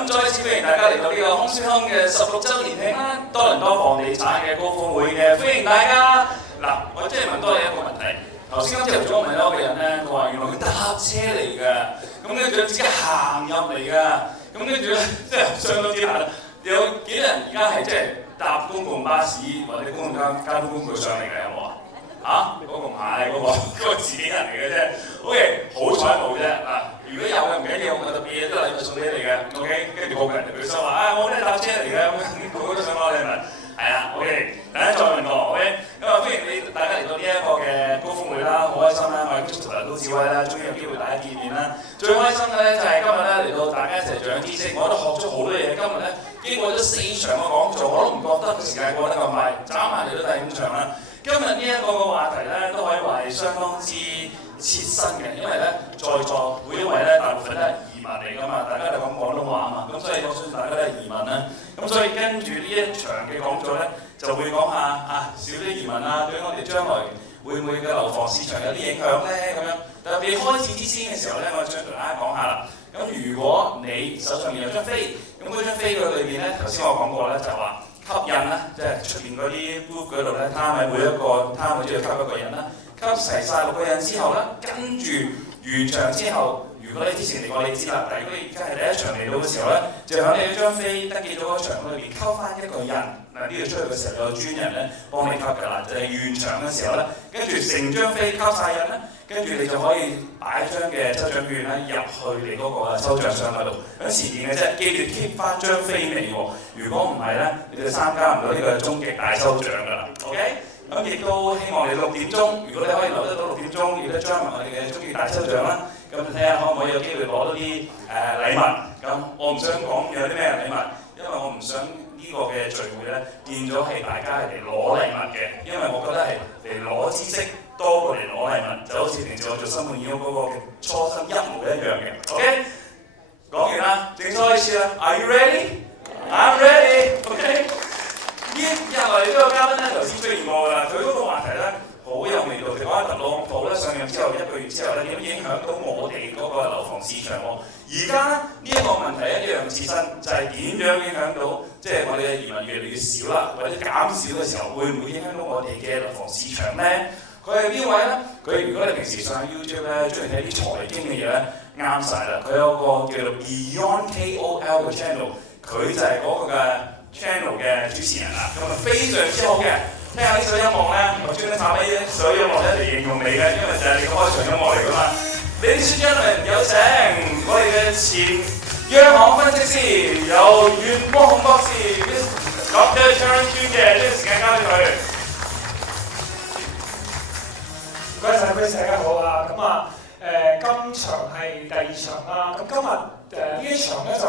咁再一次歡迎大家嚟到呢個空書香嘅16週年慶啦，多倫多房地產嘅高峰會嘅，歡迎大家。嗱，我即係問多你一個問題。頭先今朝早問咗一個人咧，佢話原來佢搭車嚟㗎，咁跟住自己行入嚟㗎，咁跟住咧即係相當之難。有幾多人而家係即係搭公共巴士或者公共交通工具上嚟㗎？有冇啊？嗰個唔係嗰個自己人嚟嘅啫。OK， 好彩冇啫嗱。如果有嘅唔緊要，我特別嘢都禮物送俾你嘅。OK， 跟住個個人就舉手話我咧搭車嚟嘅，個個都想攞禮物。係啊 ，OK， 大家再問我 ，OK， 咁啊歡迎你大家嚟到呢一個嘅高峰會啦，好開心啦！我係 Christopher 都智慧啦，終於有機會大家見面啦。最開心嘅咧就係今日咧嚟到大家一齊長知識，我都學咗好多嘢。今日咧經過咗4場嘅講座，我都唔覺得個時間過得咁快，眨眼嚟到第5場啦。今日呢一個嘅話題咧都可以話係相當之切身嘅，因為咧在座每一位咧大部分都係移民嚟㗎嘛，大家都講廣東話啊嘛，咁所以我相信大家都係移民啦。咁所以跟住呢一場嘅講座咧，就會講下少啲移民啊，對我哋將來會唔會嘅樓房市場有啲影響咧？咁樣特別開始之先嘅時候咧，我想同大家講下啦。咁如果你手上面有張飛，咁嗰張飛嘅裏面咧，頭先我講過咧，就話吸引啦，即係出面嗰啲 booth 嗰度咧，攤喺每一個攤位都要吸一個人啦。吸齊晒6個人之後咧，跟住完場之後，如果你之前嚟過你知啦，但係如果你而家係第一場嚟到嘅時候咧，就喺你張飛登記咗嗰場裏邊溝翻一個人，呢度出去嘅時候有專人咧幫你吸㗎啦，就係完場嘅時候咧，跟住成張飛溝晒人咧，跟住你就可以擺張嘅抽獎券咧入去你嗰個抽獎箱嗰度，喺前面嘅啫，記住 keep 翻張飛尾喎，如果唔係咧，你就參加唔到呢個終極大抽獎㗎啦 ，OK？咁亦都希望你6點鐘，如果你可以留得到6點鐘，亦都將埋我哋嘅終極大抽獎啦。咁睇下可唔可以有機會攞到啲禮物。咁我唔想講有啲咩禮物，因為我唔想呢個嘅聚會咧變咗係大家係嚟攞禮物嘅，因為我覺得係嚟攞知識多過嚟攞禮物，就好似平時我做新聞演嗰個初心一模一樣嘅。OK， 講完啦，正式開始啦。Are you ready? I'm ready. OK。呢日嚟呢個嘉賓咧，頭先出現過㗎啦，佢嗰個話題咧好有味道，就講下特朗普咧上任之後1個月之後咧點影響到我哋嗰個樓房市場喎。而家呢一個問題一樣自身，就係點樣影響到即係我哋嘅移民越嚟越少啦，或者減少嘅時候，會唔會影響到我哋嘅樓房市場咧？佢係邊位咧？佢如果你平時上 YouTube 咧，中意睇啲財經嘅嘢咧，啱晒啦。佢有個叫做 Beyond KOL 嘅 channel， 佢就係嗰個嘅channel 嘅主持人啦，咁啊非常之好嘅。聽下呢首音樂咧，我專登插俾首音樂一嚟形容你嘅，因為就係你嘅開場音樂嚟㗎嘛。Ladies and gentlemen，有請我哋嘅前央行分析師，由袁國雄博士 Dr. Sharon Jun 嘅呢個時間交俾佢。唔該晒 Chris， 大家好啊！咁今場係第2場啦。咁今日呢一場咧就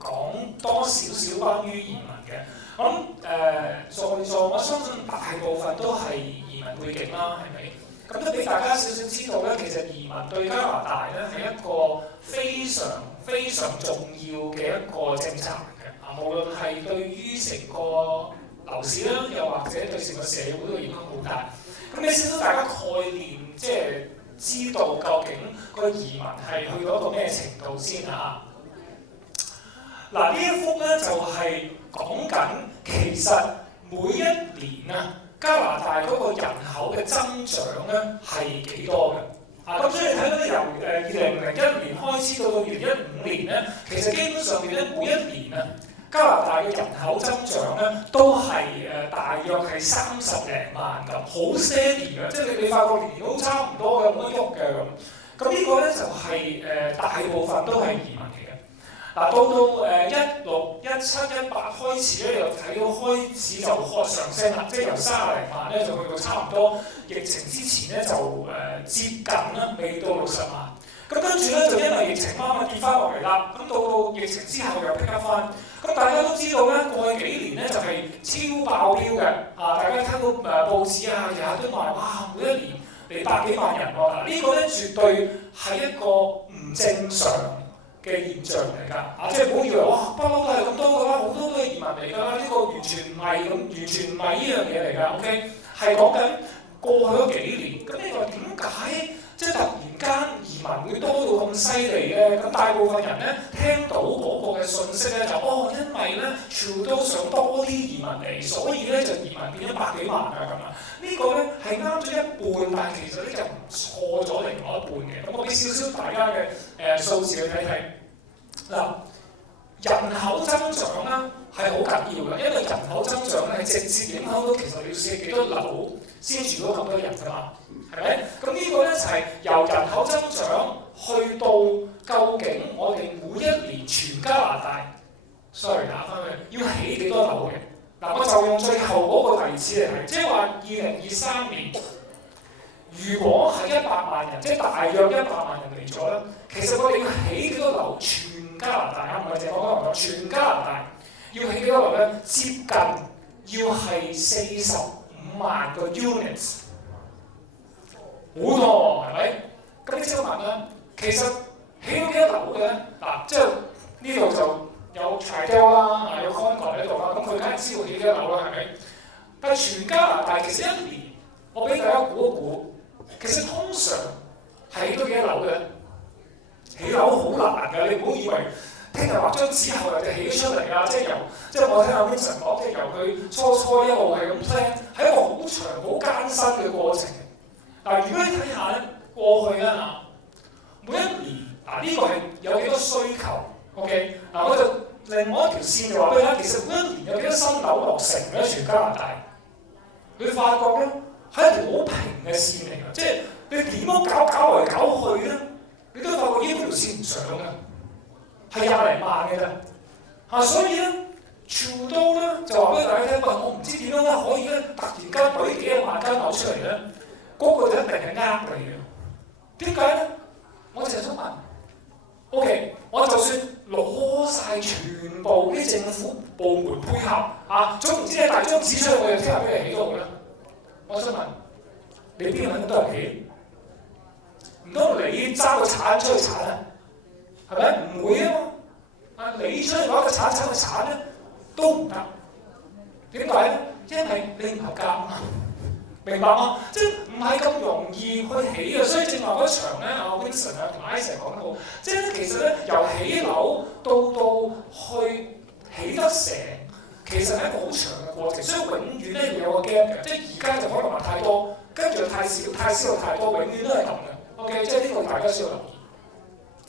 講多少少關於移民嘅。咁在座我相信大部分都係移民背景啦，係咪？咁都俾大家少少知道咧，其實移民對加拿大咧係一個非常非常重要嘅一個政策嚟嘅。無論係對於成個樓市啦，又或者對成個社會嘅影響好大。咁你先到大家概念，即係知道究竟個移民係去到一個咩程度先嚇？嗱，呢一幅咧就係講緊其實每一年啊，加拿大嗰個人口嘅增長咧係幾多嘅？咁所以睇到咧由2001年開始到2015年咧，其實基本上面咧每一年啊，加拿大嘅人口增長咧都係大約係30零萬咁，好 steady 嘅，即係你發覺年年都差唔多嘅，冇乜喐嘅咁。咁呢個咧就係大部分都係移民嚟嘅。嗱，到16、17、18開始咧，又睇到開始就上升啦，即係由30零萬咧就去到差唔多疫情之前咧就接近啦，未到60萬。咁跟住咧就因為疫情啱啱跌翻落嚟啦，咁到疫情之後又 pick up 翻。咁大家都知道咧，過去幾年咧就係超爆標嘅，大家睇到報紙啊，日日都話哇，每一年嚟百幾萬人喎。嗱，呢個咧絕對係一個唔正常嘅現象嚟㗎，即係唔好以為哇，不嬲都係咁多㗎啦，好多都係移民嚟㗎啦，呢個完全唔係咁，完全唔係呢樣嘢嚟㗎。OK， 係講緊過去嗰幾年。咁你話點解即係突然間移民會多到咁犀利咧？咁大部分人咧聽到嗰個嘅信息咧就因為咧全都想多啲移民嚟，所以咧就移民變咗100幾萬啊咁啊！呢個咧係啱咗一半，但係其實咧就錯咗另外一半嘅。咁我俾少少大家嘅數字去睇睇嗱。人口增長咧係好緊要嘅，因為人口增長咧係直接影響到其實你要設幾多樓先住到咁多人㗎嘛，係咪？咁呢個咧就係由人口增長去到究竟我哋每一年全加拿大 ，sorry 打翻去，要起幾多樓嘅？嗱，我就用最後嗰個例子嚟睇，即係話2023年，如果係100萬人，即係大約100萬人嚟咗咧，其實我哋要起幾多樓？全加拿大啊，唔係淨係我講，全加拿大要起幾多樓咧？接近要係45萬個 units， 好多係咪？咁你即刻問啦，其實起到幾多樓嘅咧？嗱，即係呢度就有 Tridel 啦，有 Concord 喺度啦，咁佢梗係知道起幾多樓啦，係咪？但係全加拿大其實一年，我俾大家估一估，其實通常係起到幾多樓嘅？起樓好難㗎，你唔好以為聽日畫張紙後日就起出嚟啊！即係我聽阿 Vincent 講，即係由佢初一路係咁 plan，係一個好長好艱辛嘅過程。嗱，如果你睇下咧，過去咧嚇，每一年嗱呢個係有幾多需求 ？OK， 嗱我就另外一條線就話俾你聽，其實每一年有幾多新樓落成咧？全加拿大，你發覺咧係一條好平嘅線嚟㗎，即係你點樣搞嚟搞去咧？你都發覺呢條線唔上嘅，係20零萬嘅啫嚇，所以咧，全都咧就話俾大家聽，我唔知點樣咧可以咧突然間舉幾萬間樓出嚟咧，嗰個就一定係呃你嘅。點解咧？我就係想問 ，OK， 我就算攞晒全部啲政府部門配合啊，總唔知你大張紙出嚟，我就聽日俾你起到嘅。我想問，你邊個肯多人起？唔通你揸個鏟出去鏟啊？係咪？唔會啊嘛！你出去攞個鏟去鏟咧，都唔得。點解咧？因為你唔合格啊嘛，明白嗎？即係唔係咁容易去起嘅，所以正話嗰場咧，阿 Vincent 啊同 Isaac 講得好，即係其實咧由起樓到去起得成，其實係一個好長嘅過程，所以永遠咧要有個 gap 嘅，即係而家就可能話太多，跟住太少又太多，永遠都係咁嘅。OK， 即係呢個大家需要留意。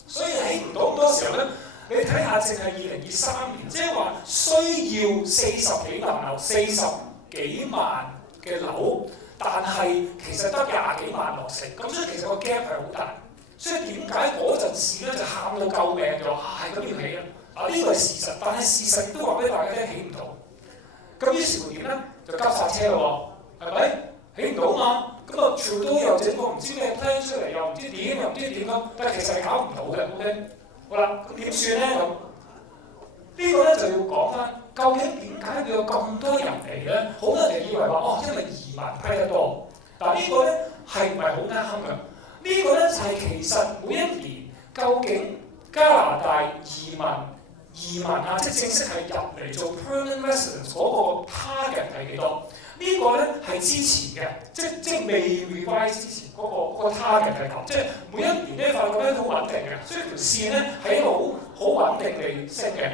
所以起唔到咁多時候咧，你睇下淨係2023年，即係話需要40幾萬樓、40幾萬嘅樓，但係其實得20幾萬落成，咁所以其實個 gap 係好大。所以點解嗰陣時咧就喊到救命就話咁要起啊？啊呢個係事實，但係事實亦都話俾大家聽起唔到。咁於是乎點咧？就急煞車咯喎，係咪？起唔到嘛？咁啊，全都又整個唔知咩 plan 出嚟，又唔知點，又唔知點咁，但係其實係搞唔到嘅。OK， 好啦，咁點算咧？咁呢個咧就要講翻，究竟點解會有咁多人嚟咧？好多人就以為話因為移民批得多，但係呢個咧係唔係好啱嘅？呢個咧就係其實每一年究竟加拿大移民啊，即係正式係入嚟做 permanent residence 嗰個 target 係幾多？呢個咧係之前嘅，即未 revise 之前嗰個 target 係咁，即係每一年咧發覺咧好穩定嘅，所以條線咧係好穩定地升嘅。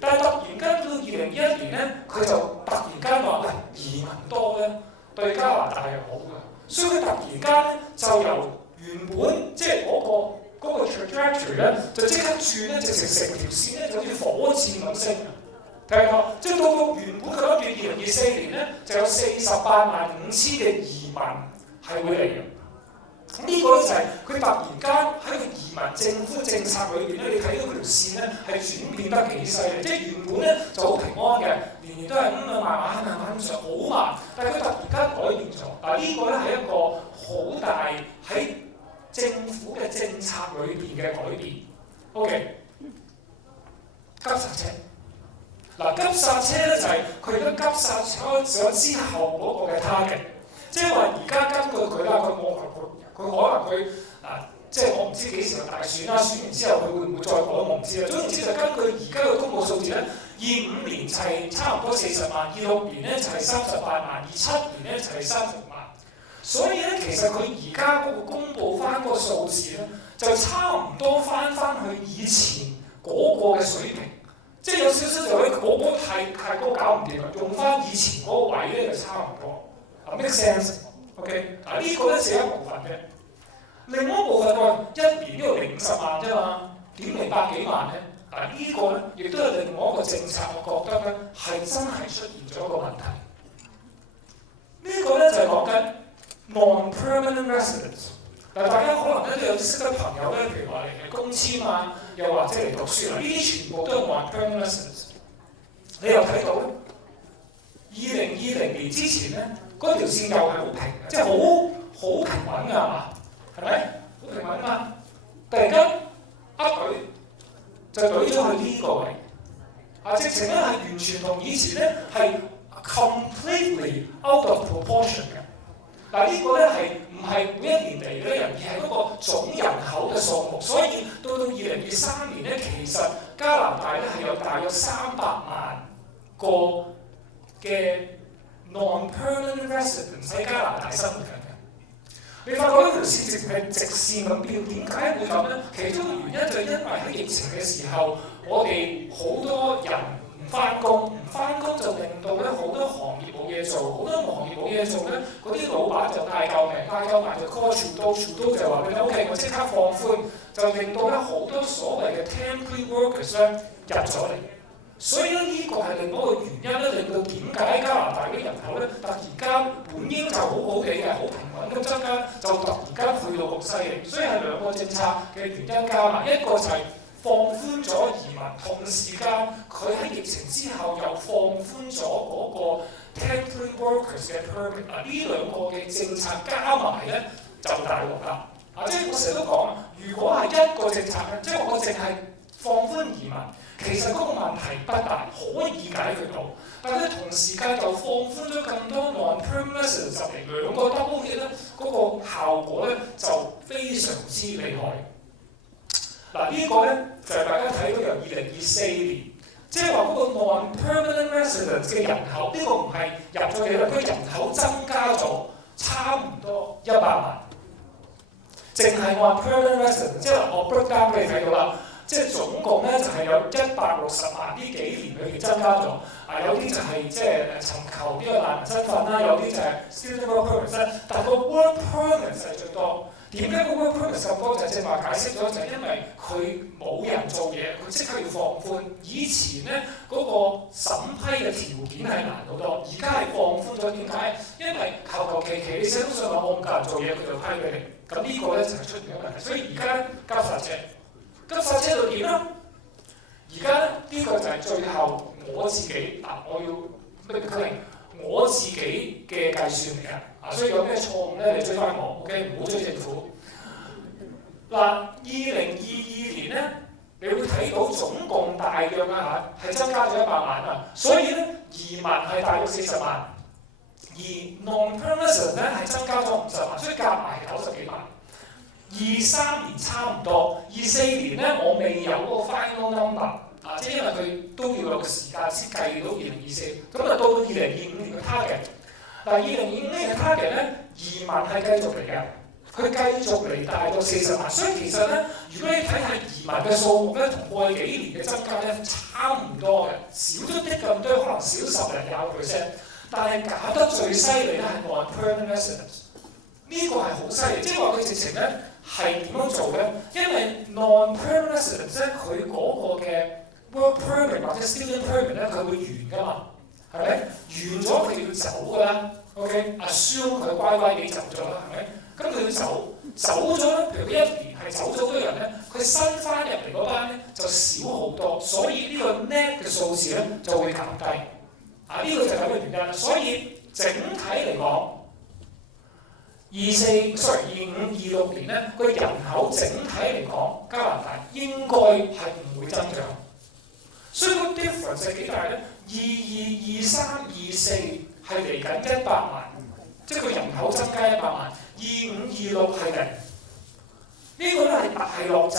但係突然間到2021年咧，佢就突然間話移民多咧對加拿大係好嘅，所以佢突然間咧就由原本即係嗰個 trajectory 咧就即刻轉咧，直成條線咧就好似火箭咁升。睇下，即係到原本佢諗住2024年咧就有48.500嘅移民係會嚟嘅。咁呢個咧就係佢突然間喺個移民政府政策裏邊咧，你睇到佢條線咧係轉變得幾犀利。即係原本咧就好平安嘅，年年都係慢慢上，好慢。但係佢突然間改變咗。嗱呢個咧係一個好大喺政府嘅政策裏邊嘅改變。OK， 急剎車。嗱，急剎車咧就係佢而家急剎車咗之後嗰個嘅 target， 即係話而家根據佢啦，佢可能佢即係我唔知幾時有大選啦，選完之後佢會唔會再改我唔知啦。總言之就根據而家嘅公佈數字咧，25年就係差唔多40萬，26年咧就係38萬，27年咧就係30萬。所以咧，其實佢而家嗰個公佈翻個數字咧，就差唔多翻去以前嗰個嘅水平，即係有少少就係嗰個太高搞唔掂啦，用翻以前嗰個位咧就差唔多。make sense？OK， 嗱呢個咧只係一部分嘅，另外一部分我一年呢度嚟50萬啫嘛，點嚟百幾萬咧？嗱呢個咧亦都係另外一個政策，我覺得咧係真係出現咗個問題。呢個咧就係講緊 non-permanent residents。嗱，大家可能咧都有識得朋友咧，譬如話嚟工簽啊，又或者嚟讀書啦，呢啲全部都係 non-permanent residents。你又睇到咧，2020年之前咧，嗰條線又係好平嘅，即係好平穩㗎，係嘛？係咪？好平穩嘛？突然間隊就隊咗去呢個位，直情咧係完全同以前咧係 completely out of proportion 嘅。嗱呢個咧係唔係每一年嚟嘅人，而係嗰個總人口嘅數目。所以到2023年咧，其實加拿大咧係有大約300萬個嘅 non-permanent residents 喺加拿大生活緊嘅。你發覺呢條線直情係直線咁飆，點解會咁咧？其中嘅原因就係因為喺疫情嘅時候，我哋好多人唔翻工就令到咧好多行業冇嘢做，好多行業冇嘢做咧，嗰啲老闆就嗌救命就 call 都就話佢 OK， 我即刻放寬，就令到咧好多所謂嘅 temporary workers 咧入咗嚟。所以咧呢個係另外一個原因咧，令到點解加拿大啲人口咧突然間本應就好好地嘅，好平穩咁增加，就突然間去到咁犀利。所以係兩個政策嘅原因加埋，一個就係放寬咗移民，同時間佢喺疫情之後又放寬咗嗰個 temporary workers 嘅 permit。呢兩個嘅政策加埋咧就大鑊啦。即係我成日都講，如果係一個政策咧，即係我淨係放寬移民。其實嗰個問題不大，可以解決到，但係同時間又放寬咗咁多 non-permanent residents入嚟，兩個 double hit 咧，嗰個效果咧就非常之厲害。嗱呢個咧就係大家睇到由2024年，即係話嗰個 non-permanent residents 嘅人口，呢個唔係入咗幾多，佢人口增加咗差唔多100萬，淨係 non-permanent residents， 即係我 break down 俾你睇到啦。即係總共咧就係有160萬，呢幾年裏邊增加咗。有啲就係即係尋求呢個難民身份啦，有啲就係 student work permit， 但係個 work permit 係最多。點解個 work permit 咁多？就係正話解釋咗，就係因為佢冇人做嘢，佢即刻要放寬。以前咧嗰個審批嘅條件係難好多，而家係放寬咗。點解？因為求其你寫封信話我唔夠人做嘢，佢就批俾你。咁呢個咧就係出現咗問題。所以而家咧急剎車。急剎車到點啦？而家呢個就係最後我自己我要咩確定我自己嘅計算嚟嘅。所以有咩錯誤咧，你追翻我 ，OK， 唔好追政府。2022年咧，你會睇到總共大約係增加咗100萬啊。所以咧移民係大約40萬，而 non-permanent 咧係增加咗50萬，所以夾埋係90幾萬。23年差唔多，24年咧我未有嗰個 final number 即係因為佢都要有個時間先計到2024，咁就到2025年嘅 target。2025年嘅 target 咧，移民係繼續嚟嘅，佢繼續嚟大到40萬。所以其實咧，如果你睇下移民嘅數目咧，同過去幾年嘅增加咧差唔多嘅，少咗啲咁多，可能少10-20%，但係減得最犀利咧係 non-permanent residents。呢個係好犀利，即係話佢直情咧係點樣做咧？因為 non-permanent residents 咧，佢嗰個嘅 work permit 或者 student permit 咧，佢會完㗎嘛，係咪？完咗佢要走㗎啦 ，OK？assume 佢乖乖地走咗啦，係咪？咁佢要走咗咧，譬如佢1年係走咗嗰個人咧，佢新翻入嚟嗰班咧就少好多，所以呢個 net 嘅數字咧就會減低。呢個就係咁嘅原因啦。所以整體嚟講，25、26年咧，個人口整體嚟講，加拿大應該係唔會增長。所以個 difference 係幾大咧？22、23、24係嚟緊100萬，即係個人口增加100萬。25、26係零，呢個咧係大落閘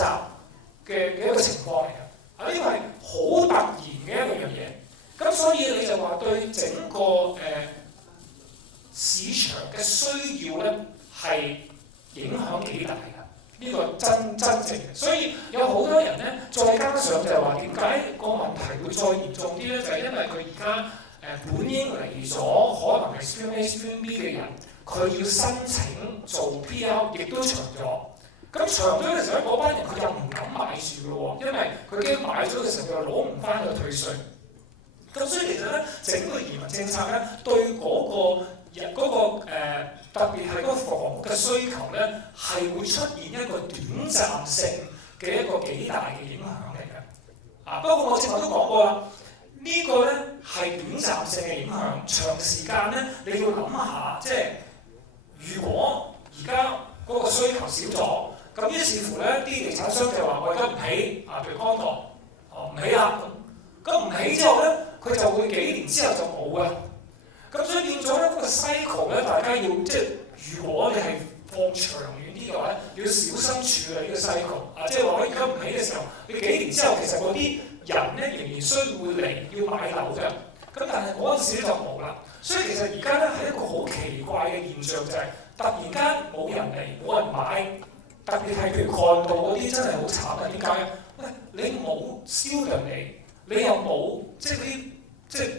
嘅一個情況嚟嘅。呢個係好突然嘅一樣嘢。咁所以你就話對整個市場嘅需要咧係影響幾大㗎？呢個真正嘅，所以有好多人咧，再加上就係話點解個問題會再嚴重啲咧？就係因為佢而家本應嚟咗，可能係 Stream A、Stream B 嘅人，佢要申請做 PR， 亦都長咗。咁長咗嘅時候，嗰班人佢又唔敢買住嘅喎，因為佢驚買咗嘅時候佢又攞唔翻個退稅。咁所以其實咧，整個移民政策咧，對特別係嗰個房屋嘅需求咧，係會出現一個短暫性嘅一個幾大嘅影響嚟嘅。不過我之前都講過啦，呢個咧係短暫性嘅影響，長時間咧你要諗下，即係如果而家嗰個需求少咗，咁於是乎咧啲地產商就話我而家唔起譬如康樂，唔起啦，咁唔起之後咧，佢就會幾年之後就冇啊。咁所以變咗咧，嗰個 cycle 咧，大家要即係如果你係放長遠啲嘅話咧，要小心處理呢個 cycle。即係話我而家唔起嘅時候，你幾年之後其實嗰啲人咧仍然需要會嚟要買樓嘅。咁但係嗰陣時就冇啦。所以其實而家咧係一個好奇怪嘅現象，就係突然間冇人嚟，冇人買。特別係譬如幹道嗰啲真係好慘啊！點解？喂，你冇燒人嚟，你又冇即係啲即係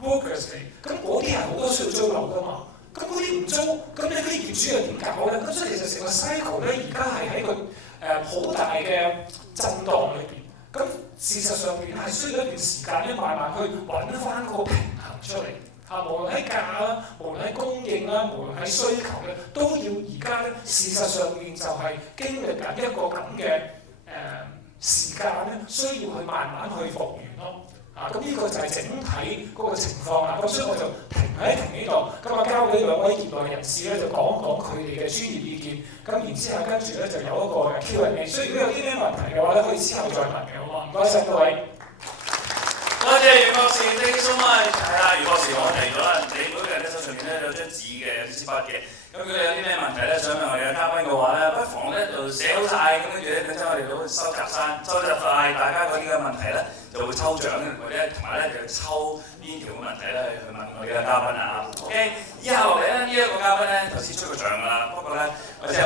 workers 嚟，咁嗰啲係好多需要租樓噶嘛。咁嗰啲唔租，咁你啲業主又點搞咧？咁所以其實成個 cycle 咧，而家係喺個好大嘅震盪裏邊。咁事實上邊係需要一段時間咧，慢慢去揾翻個平衡出嚟。無論喺價啦，無論喺供應啦，無論喺需求咧，都要而家咧，事實上面就係經歷緊一個咁嘅時間咧，需要去慢慢去復原咯。咁呢個就係整體嗰個情況啦。咁所以我就停呢度，咁交俾兩位業內人士咧，就講講佢哋嘅專業意見。咁然之後跟住咧就有一個 Q&A。所以如果有啲咩問題嘅話咧，可以之後再問嘅，好嘛？唔該晒各位。多謝袁博士 ，thank you so much。係啦，袁博士我提咗啦，你每個人咧手上面咧有張紙嘅，有支筆嘅。咁如果你有啲咩問題咧，想問我哋嘅嘉賓嘅話咧，不妨咧就寫好晒，咁跟住咧等陣我哋都會收集晒大家嗰啲嘅問題咧，就會抽獎或者同埋咧就抽邊條嘅問題咧去問我哋嘅嘉賓啊。OK， 以下落嚟咧呢一個嘉賓咧頭先出過獎㗎啦，不過咧我哋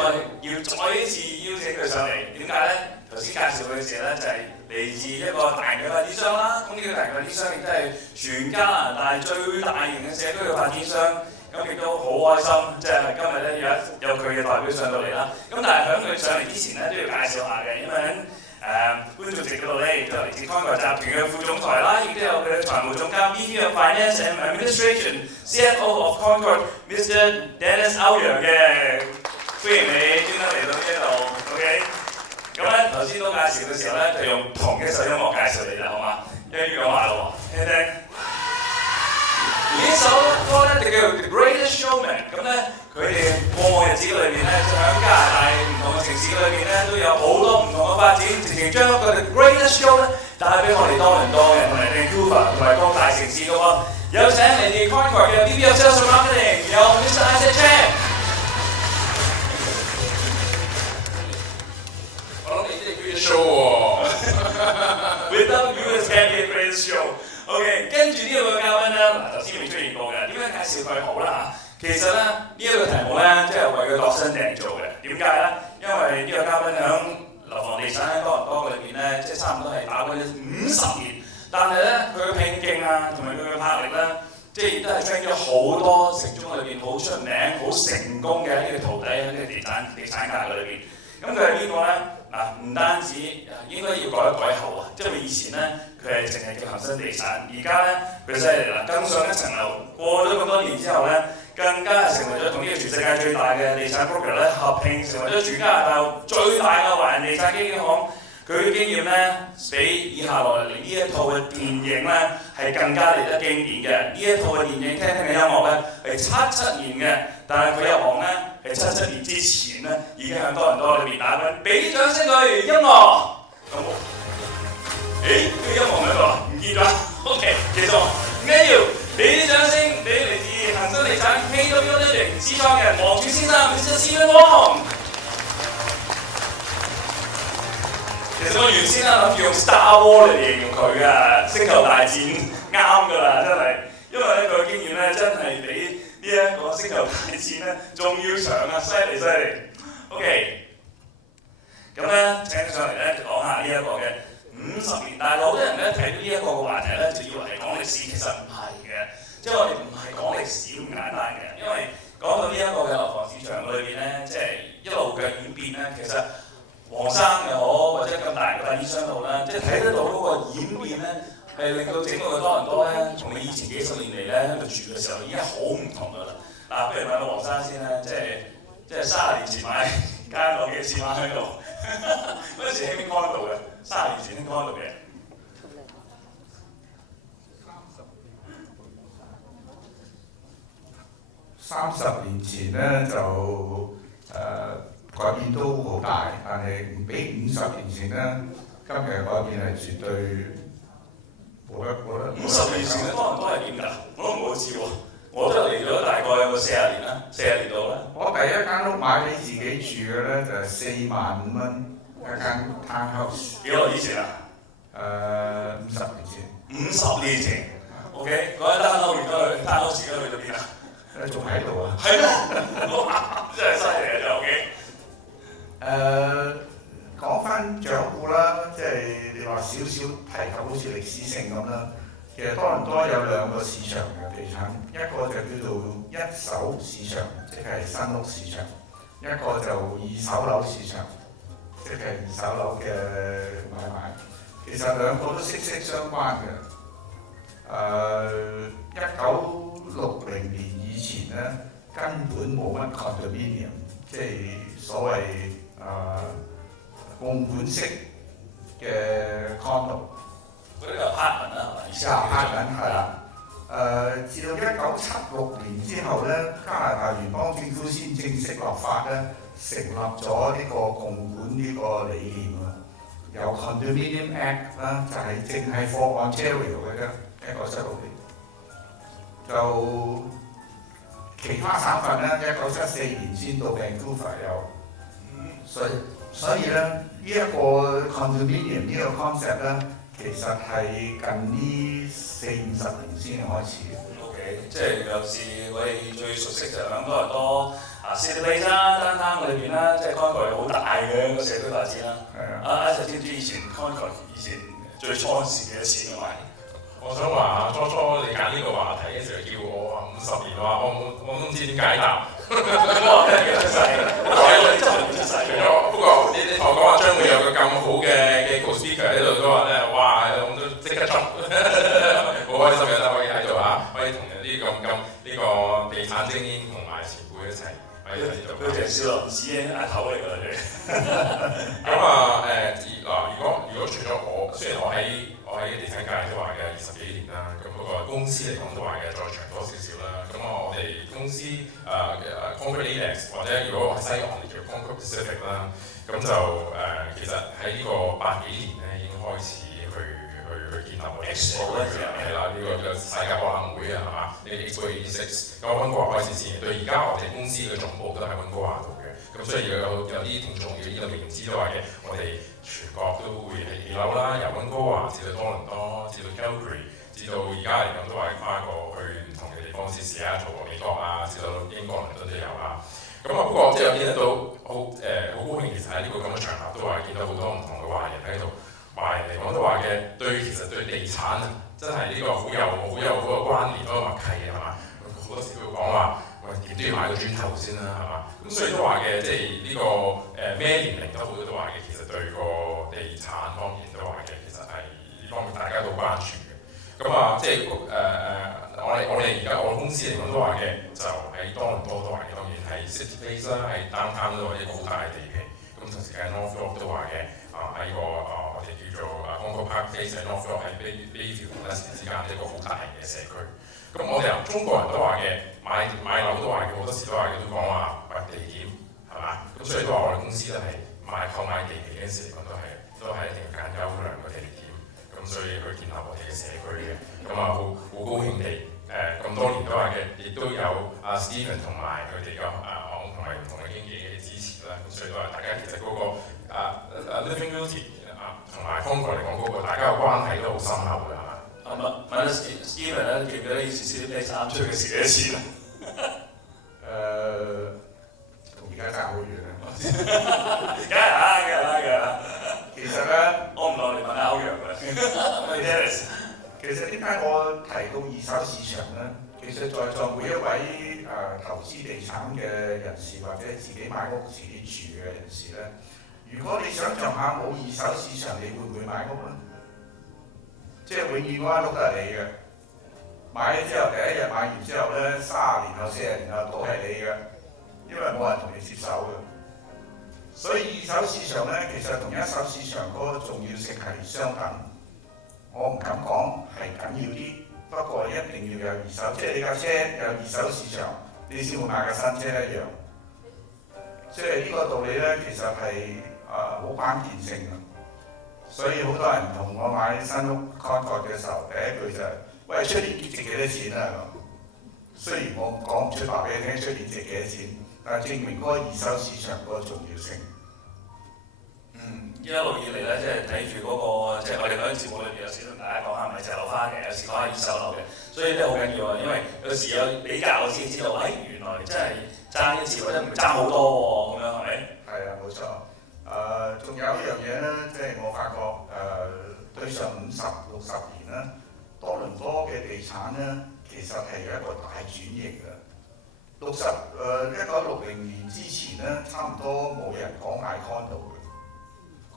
要再一次邀請佢上嚟，點解咧？頭先介紹佢嘅時候咧就係嚟自一個大型嘅發展商啦，咁呢個大型發展商亦都係全加拿大最大型嘅社區嘅發展商，咁亦都好開心，即係今日咧有佢嘅代表上到嚟啦。咁但係喺佢上嚟之前咧都要介紹下嘅，因為喺觀眾席嗰度咧亦都有嚟自 Concord 集團嘅副總裁啦，亦都有佢嘅財務總監 VP of Finance and Administration、CFO of Concord、Mr. Dennis 歐陽嘅，歡迎你專登嚟到呢一度 ，OK。咁咧頭先都介紹嘅時候咧，就用同一首音樂介紹你啦，好嘛？一於講下咯喎，聽聽。呢首歌咧就叫做 The Greatest Showman。咁咧佢哋過往日子裏邊咧，就喺加拿大唔同嘅城市裏邊咧，都有好多唔同嘅發展，直情將個 The Greatest Show 咧帶俾我哋多倫多嘅同埋 Vancouver 同埋各大城市嘅喎。有請嚟自 Concord 嘅 VP of Sales and Marketing， 有 Mr. Isaac Chan。show 喎 ，Without you it can't be a great show。OK， 跟住呢個嘉賓咧，頭先未出現過嘅，點樣介紹佢好啦嚇？其實咧呢一個題目咧，即係為佢度身訂做嘅。點解咧？因為呢個嘉賓喺樓房地產喺多倫多裏邊咧，即係差唔多係打滾咗50年，但係咧佢嘅拼勁啊，同埋佢嘅魄力咧，即係亦都係 train 咗好多城中裏邊好出名、好成功嘅呢個徒弟喺呢個地產界裏邊。咁佢係邊個咧？唔單止應該要改一改口啊！即係佢以前咧，佢係淨係叫恒生地產，而家咧佢犀利啦，更上一層樓。過咗咁多年之後咧，更加係成為咗同呢個全世界最大嘅地產 broker 咧合併，成為咗全加拿大最大嘅華人地產經紀行。佢嘅經驗咧，比以下落嚟呢一套嘅電影咧係更加嚟得經典嘅。呢一套嘅電影聽嘅音樂咧係77年嘅，但係佢入行咧係77年之前咧已經喺多倫多裏邊打滾。俾啲掌聲佢音樂。咁，呢個音樂喺度啊？唔見咗。OK， 其實唔緊要，俾啲掌聲俾嚟自恒生地產 KW Living 始創人黃柱先生 Mr. Stephen Wong。其實我原先咧諗住用 Star Wars 嚟形容佢嘅星球大戰啱㗎啦，真係，因為咧佢嘅經驗咧真係比呢一個星球大戰咧仲要長啊，犀利。OK， 咁咧請上嚟咧就講下呢一個嘅50年，但係好多人咧睇到呢一個嘅話題咧就以為係講歷史，其實唔係嘅，即係我哋唔係講歷史咁簡單嘅，因為講到呢一個嘅樓房市場裏邊咧，即係一路嘅演變咧，其實黃生又好，或者咁大嘅發展商都好啦，即係睇得到嗰個演變咧，係令到整個嘅多倫多咧，同你以前幾十年嚟咧喺度住嘅時候已經好唔同㗎啦。嗱，不如問下黃生先啦，即係30年前買間攞幾錢買喺度？嗰陣時喺邊安度嘅？30年前喺邊安度嘅？30年前咧就改變都好大，但係比50年前咧，今日改變係絕對冇得。50年前嘅多倫多係點㗎？我都唔好知喎，我都嚟咗大概有個40年啦，40年到啦。我第一間屋買俾自己住嘅咧就係45000蚊一間 townhouse。幾耐以前啊？50年前。50年前 ，OK， 嗰間單樓而家去單樓時間去到邊啊？仲喺度啊！係咯，哇！真係犀利啊！真係 OK。講翻掌故啦，即係你話少少提及好似歷史性咁啦。其實多倫多有2個市場嘅地產，一個就叫做一手市場，即係新屋市場；一個就二手樓市場，即係二手樓嘅買賣。其實2個都息息相關嘅。1960年以前咧，根本冇乜 condominium， 即係所謂共管式嘅 condo。嗰啲係 apartment 啦，係咪？以前 apartment 係啦。至到1976年之後咧，加拿大聯邦政府先正式立法咧，成立咗呢個共管呢個理念啊。由 Condominium Act 啦，就係淨係 for Ontario 嘅啫，1976年。就其他省份咧，1974年先到 Vancouver 有，所以咧呢一個 condominium 呢個 concept 咧，其實係近呢40-50年先開始嘅。OK， 即係有時我哋最熟悉就響多倫多City Place 啦、downtown 裏邊啦，即係 Concord 好大嘅一個社區發展啦。係啊。就知唔知以前 Concord 以前最初時幾多錢啊？我想話初你揀呢個話題嘅時候叫我話50年話，我都唔知點解答。我真係出世，我出世。不過你同我講話將會有個咁好嘅 co-speaker 喺度都話咧，哇！我都即刻衝，好開心嘅啦，可以喺度嚇，可以同呢個地產精英同埋前輩一齊喺度。佢哋少林寺嘅阿頭嚟㗎啦，咁如果除咗我，雖然我喺地產界都話嘅20幾年啦，咁嗰個公司嚟講都話嘅再長多少少啦。咁我哋公司Concord Index 或者如果喺西岸嚟做 Concord Pacific 啦，咁就其實喺呢個80幾年咧已經開始去建立個 Expo 係啦，呢個世界博覽會啊，係嘛？呢個 Expo 86，咁溫哥華開始先，對而家我哋公司嘅總部都喺溫哥華度嘅。咁所以有啲聽眾嘅呢個認知都話嘅，我哋全國都會係起樓啦，由溫哥華至到多倫多，至到 Calgary， 至到而家嚟講都係跨過去唔同嘅地方，至試下同美國啊，至到英國倫敦都有啦。咁不過即係見得到好高興，其實喺呢個咁嘅場合都話見到好多唔同嘅華人喺度。華人嚟講都話嘅，其實對地產真係呢個好有嗰個關聯嗰個默契係嘛？好多時都會講話，喂點都要買個磚頭先啦，係嘛？咁所以都話嘅，即係呢個咩年齡都好多都話嘅，其實對個地產方面都話嘅，其實係呢方面大家都關注嘅。咁即係我哋而家我公司嚟講都話嘅，就喺多倫多都話嘅，當然係 City Place 啦，喺 downtown 都係一個好大嘅地皮。咁同時間 North York 都話嘅，喺個我哋叫做Concord Park Place 喺 North York 喺 Bayview 同 Leslie 之間一個好大型嘅社區。咁我哋中國人都話嘅，買樓都話嘅，好多時都話嘅，都講話揾地點係嘛？咁所以都話我哋公司都係購買地皮嗰陣時嚟講都係一定要揀優良嘅地點。咁所以去建立我哋嘅社區嘅。咁好高興地咁多年都話嘅，亦都有Steven 同埋佢哋嘅同埋唔同嘅經紀嘅支持啦。咁所以都話大家其實嗰個Living Realty 同埋 Concord 嚟講嗰個大家嘅關係都好深厚嘅係嘛？問下 Steven 咧，記唔記得以前 City Place 啱出嘅時幾多錢啊？啲投資地產嘅人士或者自己買屋自己住嘅人士咧，如果你想象下冇二手市場，你會唔會買屋咧？即係永遠嗰間屋都係你嘅，買咗之後第一日買完之後咧，30年後40年後都係你嘅，因為冇人同你接手嘅。所以二手市場咧，其實同一手市場嗰個重要性係相等。我唔敢講係緊要啲，不過一定要有二手，即係你架車有二手市場，你先會買架新車一樣。即係呢個道理咧，其實係好關鍵性嘅。所以好多人同我買新屋 contract 嘅時候，第一句就係：喂，出年值幾多錢啊？雖然我講唔出話俾你聽，出年值幾多錢，但係證明嗰個二手市場嗰個重要性。一路以嚟咧，即係睇住嗰個，即係我哋嗰啲節目裏邊有時同大家講下咪就係樓花嘅，有時講下二手樓嘅，所以咧好緊要啊，因為有時有比較我先知道，原來真係爭一截或者唔係爭好多喎，咁樣係咪？係啊，冇錯。仲有一樣嘢咧，即係我發覺對上50、60年咧，多倫多嘅地產咧，其實係有一個大轉型嘅。1960年之前咧，差唔多冇人講買 condo 嘅。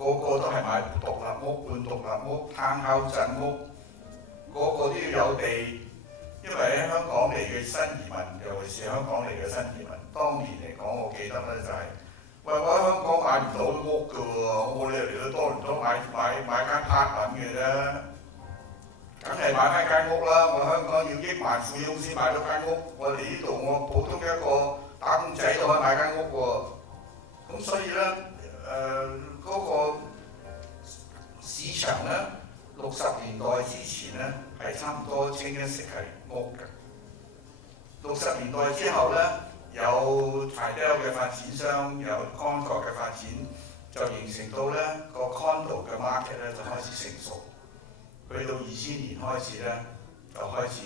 個個都係買獨立屋、半獨立屋、townhouse 鎮屋，個個都要有地。因為喺香港嚟嘅新移民，尤其是香港嚟嘅新移民，當年嚟講，我記得咧就係、喂，我喺香港買唔到屋㗎喎，我哋嚟到多倫多買間 apartment 嘅啫，梗係買翻間屋啦。我香港要億萬富翁先買到間屋，我哋呢度我普通一個打工仔都可以買間屋喎。咁所以咧，嗰個市場咧，60年代之前咧係差唔多清一色係屋嘅。60年代之後咧，有 Tridel 嘅發展商，有 Concord 嘅發展，就形成到咧個 condo 嘅 market 咧就開始成熟。去到2000年開始咧，就開始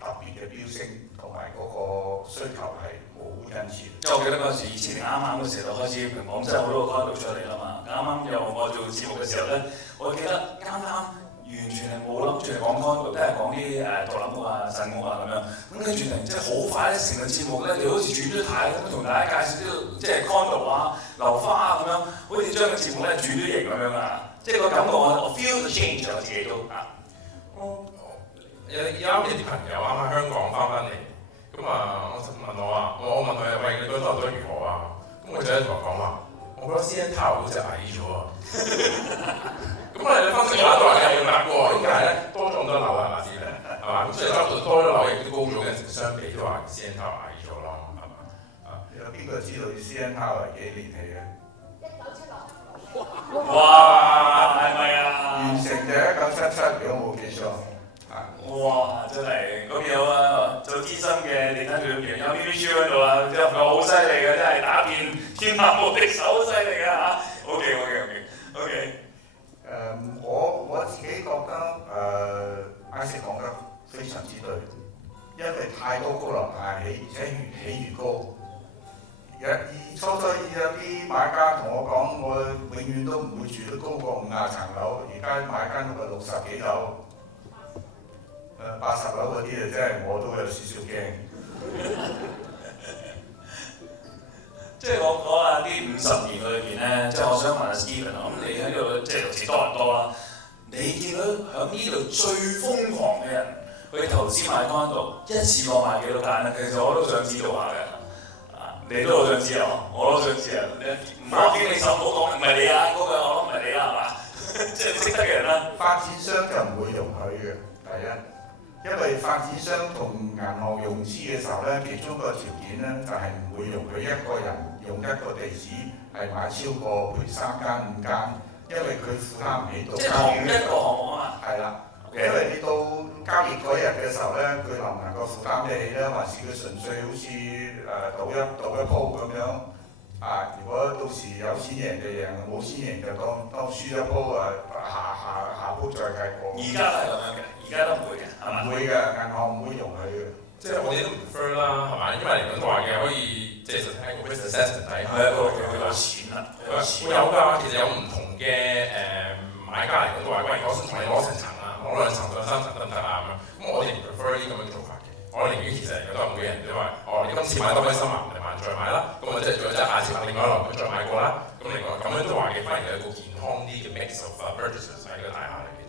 特別嘅飆升，同埋嗰個需求係好殷切。即係我記得嗰陣時2000年啱啱嘅時候就開始平廣州好多個 condo 出嚟啦嘛。啱啱由我做節目嘅時候咧，我記得啱完全係冇諗住講 condo，都係講啲獨立屋啊、鎮屋啊咁樣。咁跟住突然即係好快咧，成個節目咧，你好似轉咗軚咁同大家介紹啲即係 condo 啊、樓花啊咁樣，好似將個節目咧轉咗型咁樣啊！即係個感覺我 feel the change 我自己都啊。有啲朋友啱啱香港翻嚟，咁我問我話，我問佢喂，你覺得多倫多如何啊？咁佢就喺度同我講話，我覺得 CN Tower 好似矮咗啊！咁我哋分析下都話有冇喎？點解咧？多咗咁多樓係咪先？係嘛？咁所以多咗樓亦都高咗嘅，相比都話 CN Tower 矮咗咯，係嘛？有邊個知道 CN Tower 幾年起嘅？1976。哇！係咪啊？完成就1977，如果冇記錯。哇！真係咁有啊，做資深嘅地產團隊有 BBQ 喺度啊，之後好犀利嘅，真係打遍天下無敵手，好犀利嘅嚇。OK。我自己覺得Isaac 講得非常之對，因為太多高樓大廈起，而且越起越高。初有啲買家同我講，我永遠都唔會住得高過50層樓，而家買間屋係60幾樓。80樓嗰啲啊，真係我都有少少驚。即係我講啊，呢50年裏邊咧，即係我想問下 Steven 啊，咁你喺度即係尤其多倫多啦，你見到喺呢度最瘋狂嘅人去投資買 condo，一次過買幾多間咧？其實我都想知道下嘅。你都好想知啊，我都想知啊。唔好經你手，唔好講，唔係你啊，嗰個我諗唔係你啦，係嘛？即係識得嘅人啦。發展商就唔會容許嘅，第一。因為發展商同銀行融資嘅時候咧，其中一個條件咧就係唔會容許一個人用一個地址係買超過3間5間，因為佢負擔唔起到。即係同一個項目啊嘛。係啦。因為你到交易嗰日嘅時候咧，佢能唔能夠負擔得起咧，還是佢純粹好似賭一鋪咁樣啊？如果到時有錢贏就贏，冇錢贏就當輸一鋪啊，下鋪再計過。而家都係咁樣嘅，而家都唔會嘅。唔會嘅，銀行唔會容許嘅。即係我哋都唔 prefer 啦，係嘛？因為嚟講都話嘅，可以即係實聽個 business assessment 睇下。係啊，佢有錢啦，會有㗎。其實有唔同嘅買家嚟講都話，喂，我想同你攞成層啊，攞2層到3層得唔得啊？咁我哋唔 prefer 呢啲咁樣嘅做法嘅。我哋寧願其實嚟講都係每人都話今次買多輝新華，明晚再買啦。咁或者下次買另外一輪再買過啦。咁另外咁樣都話嘅，反而有一個健康啲嘅 mix of purchases 喺個大廈裏邊。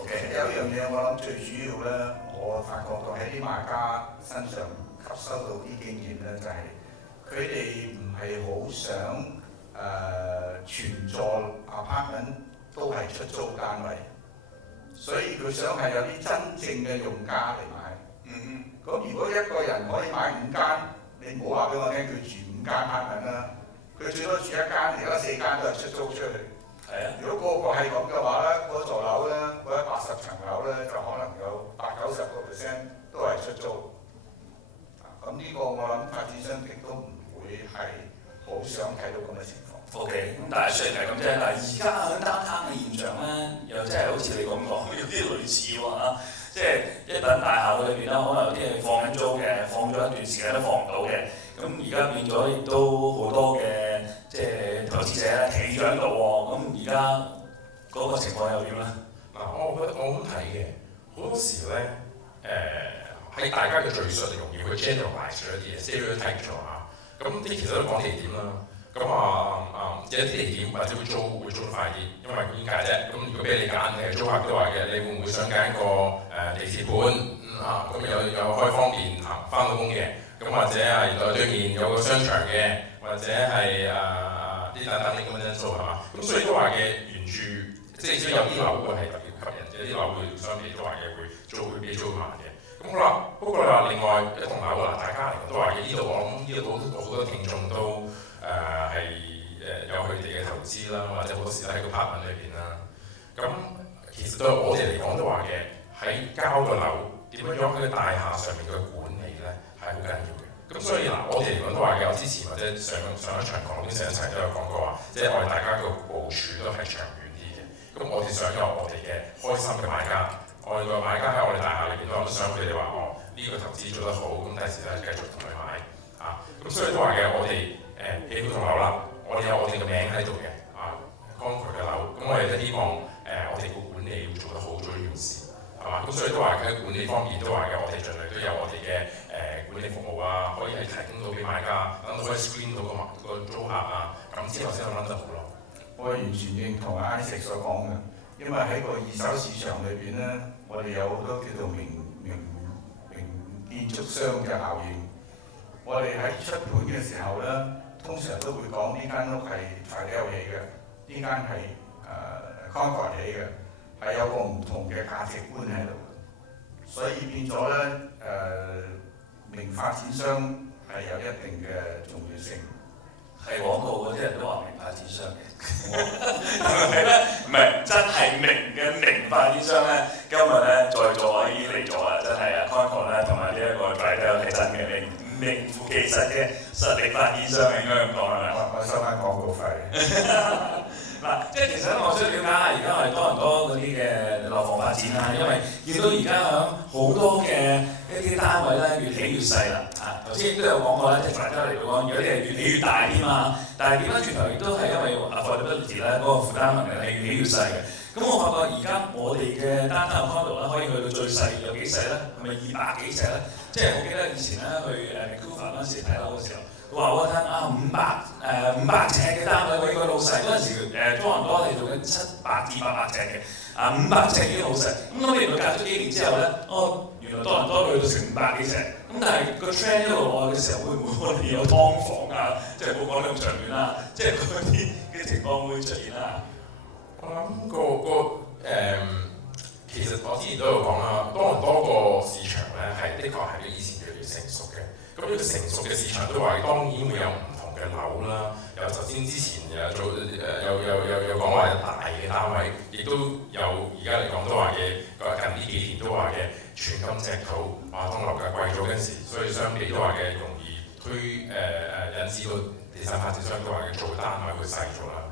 OK。有一樣嘢我諗最主要咧，我發覺到喺啲買家身上吸收到啲經驗咧，就係佢哋唔係好想全座 apartment 都係出租單位，所以佢想係有啲真正嘅用家嚟買。咁如果一個人可以買5間，你唔好話俾我聽佢住5間 apartment 啦，佢最多住1間，而家4間都係出租出去。係啊。如果個個係咁嘅話咧，嗰座樓咧，嗰180層樓咧，就可能有80-90% 都係出租。咁呢個我諗發展商亦都唔會係好想睇到咁嘅情況。OK， 咁但係雖然係咁啫，但係而家喺單攤嘅現象咧，又真係好似你咁講，有啲類似喎嚇。即係一棟大廈裏邊啦，可能有啲係放緊租嘅，放咗一段時間都放唔到嘅。咁而家變咗亦都好多嘅即係投資者咧企咗喺度喎。咁而家嗰個情況又點咧？嗱，我覺得我咁睇嘅，好多時咧喺大家嘅敘述容易會 generalize 咗一啲嘢 stereotype 咗嚇。咁啲其實都講地點啦。咁有啲地點或者會租得快啲，因為點解啫？咁如果俾你揀，租客都話嘅，你會唔會想揀個地鐵盤啊？咁有開方便行翻到工嘅，咁或者係對面有個商場嘅，或者係啲等等啲咁嘅因素係嘛？咁所以都話嘅原住，即係有啲樓會係特別吸引，有啲樓會相比都話嘅會比租慢嘅。咁好啦，不過你話另外一棟樓嗱，大家嚟講都話嘅呢度，我諗呢度好多聽眾都有佢哋嘅投資啦，或者好多時都喺個 apartment 裏邊啦。咁其實對我哋嚟講都話嘅，喺交個樓點樣喺個大廈上面嘅管理咧係好緊要嘅。咁所以嗱，我哋嚟講都話嘅，我之前或者上一場講啲成一齊都有講過話，即係我哋大家個部署都係長遠啲嘅。咁我哋想有我哋嘅開心嘅買家，我哋個買家喺我哋大廈裏邊都想佢哋話呢個投資做得好，咁第時咧繼續同佢買啊。咁所以都話嘅，我哋起好棟樓啦。我哋有我哋嘅名喺度嘅，Concord 嘅樓，咁我哋都希望我哋個管理會做得好，做呢件事，係嘛？咁所以都話喺管理方面都話嘅，我哋盡量都有我哋嘅管理服務啊，可以係提供到俾買家，等到可以 screen 到個租客啊，咁之後先可以諗得好咯。我完全認同Isaac所講嘅，因為喺個二手市場裏邊咧，我哋有好多叫做名建築商嘅效應。我哋喺出盤嘅時候咧，通常都會講呢間屋係Tridel起嘅，呢間係Concord起嘅，係有個唔同嘅價值觀喺度，所以變咗咧名發展商係有一定嘅重要性。係廣告嗰啲人都話名發展商嘅，係咪咧？唔係真係名發展商咧，今日咧在座已經嚟咗啦，真係Concord咧同埋呢一個Tridel係真嘅名副其實嘅實力發展商，應該咁講係咪？我收翻廣告費。嗱，即係其實我想了解下，而家我哋多倫多嗰啲嘅樓房發展啦，因為見到而家響好多嘅一啲單位咧越起越細啦，頭先都有講過啦，即係大家嚟講，有啲係越起越大添嘛，但係點解轉頭亦都係因為affordability咧嗰個負擔能力係越起越細嘅。咁我發覺而家我哋嘅單單 condo 咧可以去到最細有幾細咧？係咪200幾尺咧？即係我記得以前咧去Vancouver嗰陣時睇樓嘅時候，佢話我聽500尺嘅單位，我應該好細。嗰陣時多倫多係做緊700至800尺嘅，500尺已經好細。咁原來隔咗幾年之後咧，原來多倫多去到成500幾尺。咁但係個 trend 一路落嘅時候，會唔會我哋有劏房啊？即係冇講得咁長遠啦，即係嗰啲嘅情況會出現啦。我諗其實我之前都有講啦，多倫多個市場咧係的確係比以前越嚟越成熟嘅。咁呢個成熟嘅市場都話當然會有唔同嘅樓啦，有頭先之前有講話有大嘅單位，亦都有而家嚟講都話嘅近呢幾年都話嘅全金尺土，當樓價貴咗嗰陣時，所以相比都話嘅容易引致到地產發展商都話嘅做單位會細咗啦。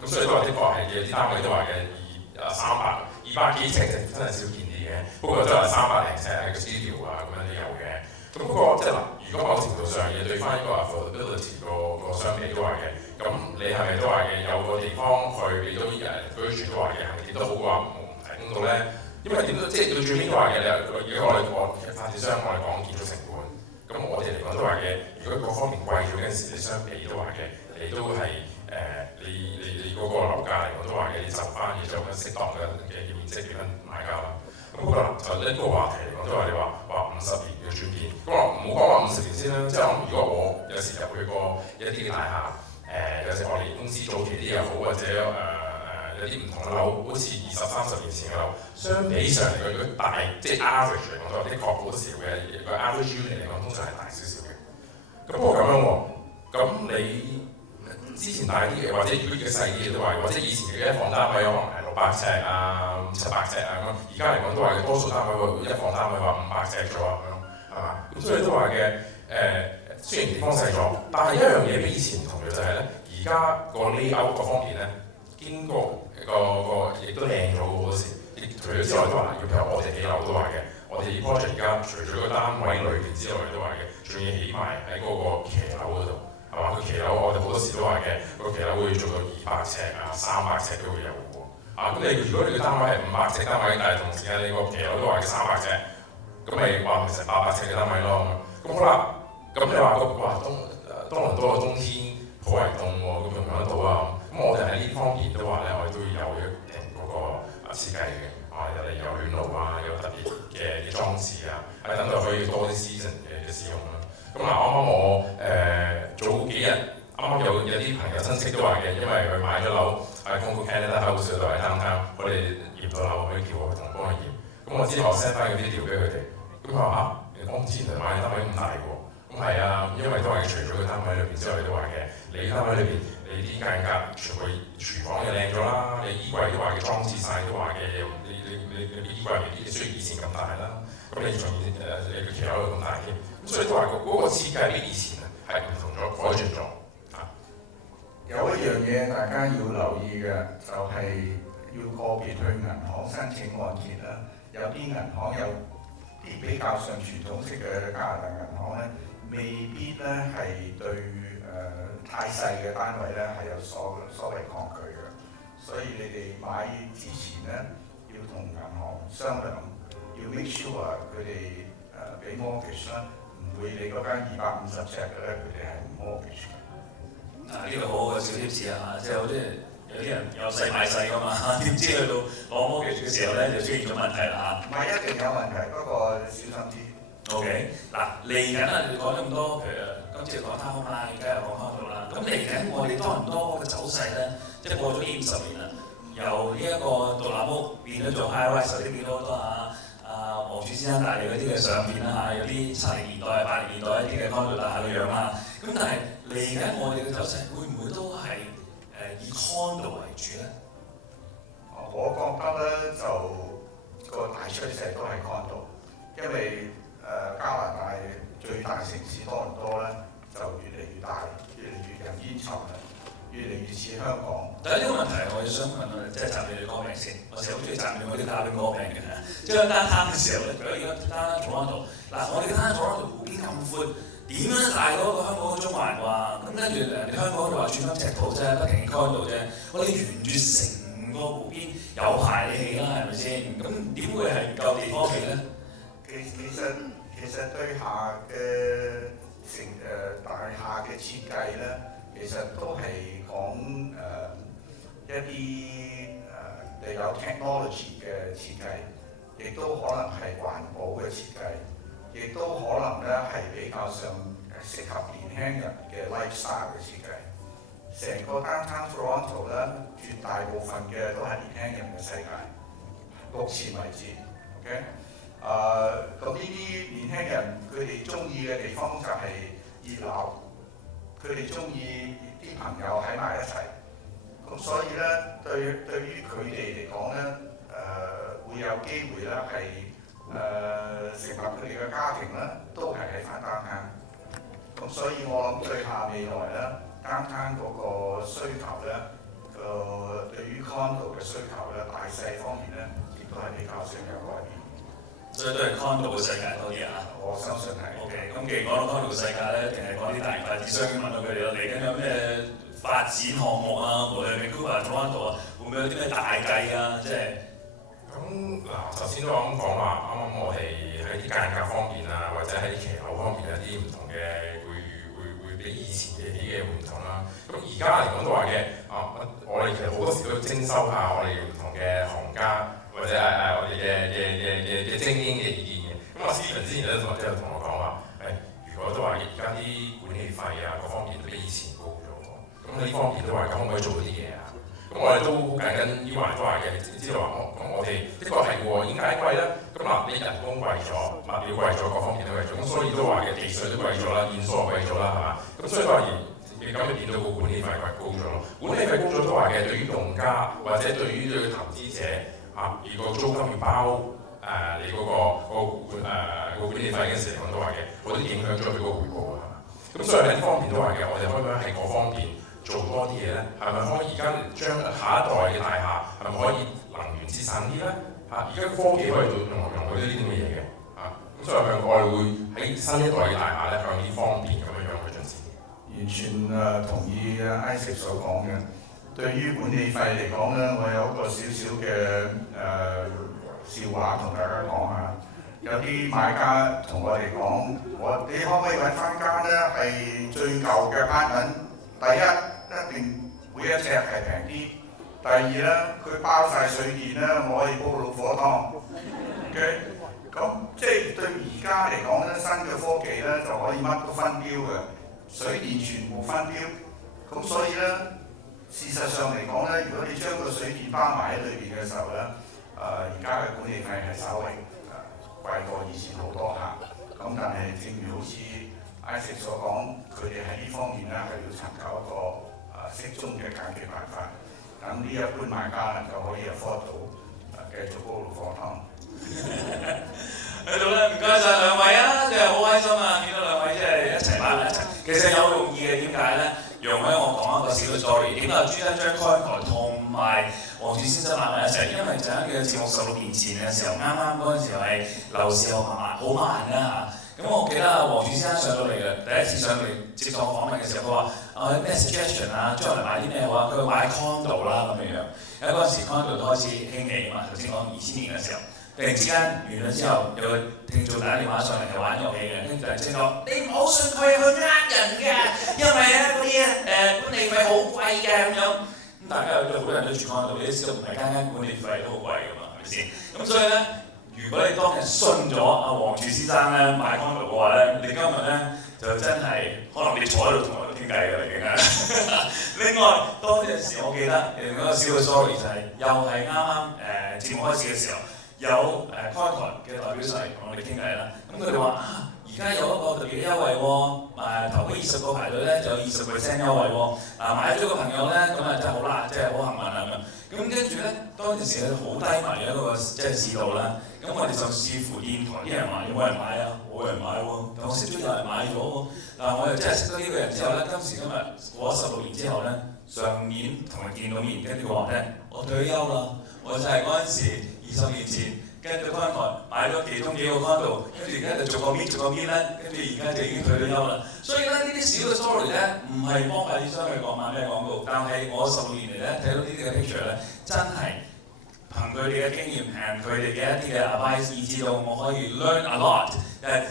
咁所以都話的確係有啲單位都話嘅200幾尺就真係少見啲嘅，不過都係300零尺喺個 studio 咁樣都有嘅。咁不過即係嗱，如果某程度上嘢對翻呢個 affordability 個相比都話嘅，咁你係咪都話嘅有個地方去俾到啲人居住都話嘅，係咪亦都好過話唔提供到咧？因為點都即係到最尾都話嘅，而家我哋發展商我哋講建築成本，咁我哋嚟講都話嘅，如如果各方面貴咗嗰陣時，你相比都話嘅，你都係你嗰個樓價嚟講都話嘅，你就翻要做緊適當嘅面積俾翻買家啦。咁不過就呢個話題嚟講，都話你話50年嘅轉變，咁我唔好講話50年先啦。即係我如果我有時入去過一啲大廈，有時我哋公司早期啲又好，或者有啲唔同嘅樓，好似20-30年前嘅樓，相比上嚟佢大，即係 average 嚟講都的確好少嘅，個 average unit 嚟講通常係大少少嘅。咁不過咁樣喎，咁你之前大啲嘅，或者如果而家細啲嘅都話，或者以前嘅一房單位可能係600尺啊、700尺啊咁，而家嚟講都話多數單位一房單位話500尺咗啊咁樣，係嘛？咁所以都話嘅雖然地方細咗，但係一樣嘢比以前唔同嘅就係咧，而家個 layout 各方面咧，經過個亦都靚咗好多時。除咗之外都話，譬如我哋起樓都話嘅，我哋 project 而家除咗個單位裏邊之外都話嘅，仲要起埋喺嗰個騎樓嗰度。係嘛？佢騎樓我哋好多時都話嘅，個騎樓會做到200尺啊、300尺都會有喎。咁你如果你個單位係500尺單位，但係同時間你個騎樓都話嘅300尺，咁咪話咪成800尺嘅單位咯。咁好啦，咁你話個多倫多嘅冬天好為凍喎，咁用唔用得到啊？咁我哋喺呢方面都話咧，我哋都要有一定嗰個設計嘅。有暖爐啊，有特別嘅啲裝置啊，等佢可以多啲 season 嘅使用啦。咁嗱，啱啱我早幾日啱啱有啲朋友親戚都話嘅，因為佢買咗樓喺 Congo Canada House 度喺downtown，我哋驗到樓，可以叫我同幫佢驗。咁我之後 send 翻嗰啲條俾佢哋，咁佢話我唔知原來買嘅單位咁大喎。咁係啊，因為都係除咗個單位裏邊之外，都話嘅，你單位裏邊你啲間隔全部廚房又靚咗啦，你衣櫃都話嘅裝置晒都話嘅，你衣櫃未必需要以前咁大啦。咁你仲你個騎樓又咁大添，咁所以都話嗰個設計比以前係唔同咗、改進咗。有一樣嘢大家要留意嘅，就係要個別去銀行申請按揭啦。有啲銀行有啲比較上傳統式嘅加拿大銀行咧，未必咧係對太細嘅單位咧係有所謂抗拒嘅。所以你哋買之前咧要同銀行商量，要 make sure 佢哋俾 mortgage 啦，唔會你嗰間250尺嘅咧，佢哋係唔 mortgage 嘅。呢個好好嘅小貼士啊！即係有啲人有細買細㗎嘛，點知去到攞 mortgage 嘅時候咧就出現咗問題啦嚇。唔係一定有問題，不過小心啲。OK，嗱嚟緊啊！你講咗咁多，譬如今次講貪空啦，而家又講開到啦。咁嚟緊我哋多倫多嘅走勢咧，即係過咗50年啦，由呢一個獨立屋變咗做 high rise，你見到好多黃柱先生大利嗰啲嘅相片啦有啲70年代、80年代一啲嘅 condo 大廈嘅樣啦。咁但係嚟緊我哋嘅走勢會唔會都係以 condo 為主咧？我覺得咧就個大趨勢都係 condo， 因為加拿大最大城市多倫多咧就越嚟越大，越嚟越人煙稠啦，越嚟越似香港。第一個問題，我想問即係站你哋歌名先。我成日好中意站你嗰啲嘉賓歌名嘅。即係單攤嘅時候咧，如果而家單攤坐喺度，嗱我哋嘅單攤坐喺度，邊咁闊，點樣大過一個香港嘅中環啩？咁跟住人哋香港就話寸金尺土啫，不停開度啫。我哋沿住成個湖邊有排你起啦，係咪先？咁點會係唔夠地方起咧？其實對下嘅大廈嘅設計咧，其實都係講一啲有 technology 嘅設計，亦都可能係環保嘅設計，亦都可能咧係比較上適合年輕人嘅 lifestyle 嘅設計。成個 downtown Toronto 咧，絕大部分嘅都係年輕人嘅世界，目前為止 ，OK。咁呢啲年輕人佢哋中意嘅地方就係熱鬧，佢哋中意啲朋友喺埋一齊，咁所以咧對於佢哋嚟講咧，會有機會咧係成立佢哋嘅家庭咧，都係喺翻downtown。咁所以我諗對下未來咧downtown嗰個需求咧，對於 condo 嘅需求咧，大細方面咧，亦都係比較上有改變。所以都係 condo 嘅世界多啲啊！我相信係。OK， 咁既然講到 condo 世界咧，定係講啲大型發展商問到佢哋啦，嚟緊有咩發展項目啊？無論係 Vancouver、Toronto 啊，會唔會有啲咩大計啊？即係咁嗱，頭先都咁講話，啱啱我哋喺啲間隔方面啊，或者喺騎樓方面有啲唔同嘅會家嚟講都話嘅我哋其實好多時都徵收下我哋唔同嘅行家或者我哋嘅精英嘅意見嘅。咁阿 Stephen 之前咧都同我講話如果都話而家啲管理費啊各方面都比以前高咗喎，咁呢方面都話可唔可以做啲嘢啊？咁我哋都好緊要話都話嘅，知道話咁我哋的確係喎，點解貴咧？咁嗱，你人工貴咗，物料貴咗，各方面都貴咗，咁所以都話嘅地稅都貴咗啦，現數貴咗啦，係嘛？咁所以都話而咁你見到個管理費高咗咯。管理費高咗都話嘅，對於用家或者對於對投資者如果租金要包你嗰個管理費嘅時候都話嘅，我都影響咗佢個回報啊。咁所以喺呢方面都話嘅，我哋可唔可以喺嗰方面做多啲嘢咧？係咪可以而家將下一代嘅大廈係咪可以能源節省啲咧？而家科技可以容許呢啲咁嘅嘢嘅咁所以我哋會喺新一代嘅大廈咧向呢方面咁樣去進展。完全同意Isaac 所講嘅。對於管理費嚟講咧，我有一個少少嘅笑話同大家講下。有啲買家同我哋講，你可唔可以揾翻間咧係最舊嘅apartment？第一定每一尺係平啲，第二咧佢包晒水電咧，我可以煲老火湯。OK， 咁即係對而家嚟講咧，新嘅科技咧就可以乜都分標嘅，水電全部分標。咁所以咧，事實上嚟講咧，如果你將個水電包埋喺裏邊嘅時候咧，而家嘅管理費係稍微貴過以前好多下，咁但係正如好似 Isaac 所講，佢哋喺呢方面咧係要尋求一個適中嘅解決辦法，等呢一般買家能夠可以 afford 到繼續煲老火湯。喺度咧，唔該晒兩位啊，真係好開心啊！見到兩位即係一齊擺埋一齊，其實有用意嘅，點解咧？容許我講一個小嘅 story， 點解專登將 Concord 同埋黃柱先生擺埋一齊？因為就喺佢嘅節目16年前嘅時候，啱嗰陣時候係樓市好慢啦嚇。咁我記得黃柱先生上到嚟嘅第一次上嚟接受我訪問嘅時候，佢話有咩 suggestion 啊，將來買啲咩好啊？佢話買 condo 啦咁樣。喺嗰陣時 condo 都開始興起啊嘛，頭先講2000年嘅時候。突然之間完咗之後，有個聽眾打電話上嚟係玩遊戲嘅，跟住突然之間講：你唔好信佢，佢呃人嘅，因為咧嗰啲管理費好貴嘅咁樣。咁大家有好多人都住開度，你都知道唔係間管理費都好貴㗎嘛，係咪先？咁所以咧，如果你當日信咗阿黃柱先生咧買 condo 嘅話咧，你今日咧就真係可能你坐喺度同我傾偈㗎啦已經係。另外，當陣時我記得另一個小嘅 story 就係又係啱節目開始嘅時候。有Concord 嘅代表上嚟同我哋傾偈啦，咁佢哋話而家有一個特別嘅優惠喎，頭嗰20個排隊咧就有20% 優惠喎，買咗個朋友咧咁真係好啦，即係好幸運啦咁。咁跟住咧，當陣時好低迷嘅一個即係市道啦，咁我哋就視乎電台啲人話有冇人買啊，冇人買喎，但我識咗有人買咗喎，我又真係識咗呢個人之後咧，今時今日過咗16年之後咧，上年同佢見到面，跟住佢話咧，我退休啦，我就係嗰陣時。20年前跟住 Concord 買咗其中幾個 condo， 跟住而家就逐個邊咧，跟住而家就已經退咗休啦。所以咧呢啲小嘅 story 咧，唔係幫發展商去講買咩廣告，但係我16年嚟咧睇到呢啲嘅 picture 咧，真係憑佢哋嘅經驗and佢哋嘅一啲嘅 advice， 以至到我可以 learn a lot，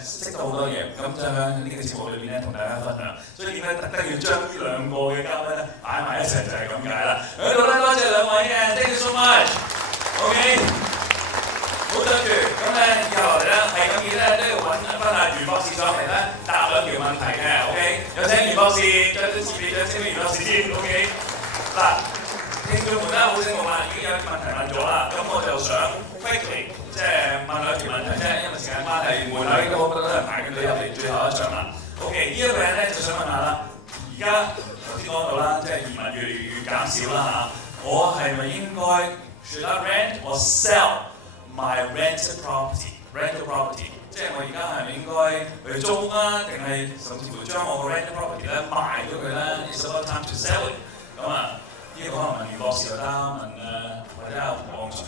識到好多嘢。咁就喺呢個節目裏邊咧同大家分享。所以點解特登要將呢兩個嘅嘉賓咧擺埋一齊就係咁解啦。喺度咧多謝兩位嘅 ，thank you so much。OK。好對住，咁咧以後嚟咧係咁意咧都要揾翻阿袁博士上嚟咧答2條問題嘅 ，OK？ 有請袁博士，再次俾掌聲俾袁博士先 ，OK？ 嗱，聽眾們咧好醒目啦，已經有啲問題問咗啦，咁我就想 quickly 即係問2條問題啫，因為時間關係，門口已經好多人排緊隊入嚟最後一場啦。OK， 呢一個人咧就想問下啦，而家頭先講到啦，即係移民越嚟越減少啦嚇，我係咪應該 should I rent or sell？My rental property， 即係我而家係咪應該去租啊，定係甚至乎將我個 rental property 咧賣咗佢咧 ？It's about time to sell it。咁呢個可能問袁博士又得，問或者阿黃前